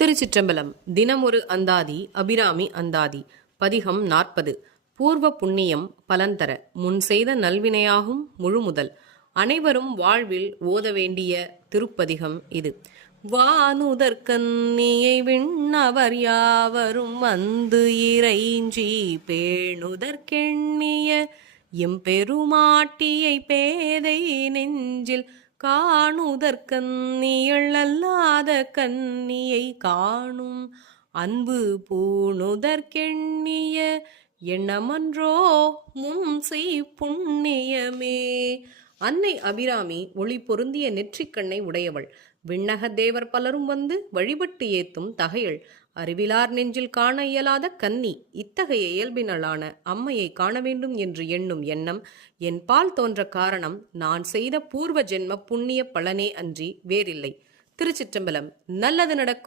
திருச்சிற்றம்பலம். தினமொரு அந்தாதி. அபிராமி அந்தாதி. பதிகம் 40. பூர்வ புண்ணியம் பலன்தர முன் செய்த நல்வினையாகும் முழுமுதல். அனைவரும் வாழ்வில் ஓத வேண்டிய திருப்பதிகம் இது. வானுதற்கன்னியை விண்ணவர் யாவரும் வந்து இறைஞ்சி பேணுதற்கெண்ணிய எம்பெருமாட்டியை பேதை நெஞ்சில் காணுதற்கன்னியள் அல்லாத கன்னியை காணும் அன்பு பூணுதற்கெண்ணிய எண்ணமன்றோ முன் செய் புண்ணியமே. அன்னை அபிராமி ஒளி பொருந்திய நெற்றிக்கண்ணை உடையவள். விண்ணக தேவர் பலரும் வந்து வழிபட்டு ஏத்தும் தகையள். அறிவிலார் நெஞ்சில் காண இயலாத கன்னி. இத்தகைய இயல்பினளான அம்மையை காண வேண்டும் என்று எண்ணும் எண்ணம் என் பால் தோன்ற காரணம் நான் செய்த பூர்வ ஜென்ம புண்ணிய பலனே அன்றி வேறில்லை. திருச்சிற்றம்பலம். நல்லது நடக்கும்.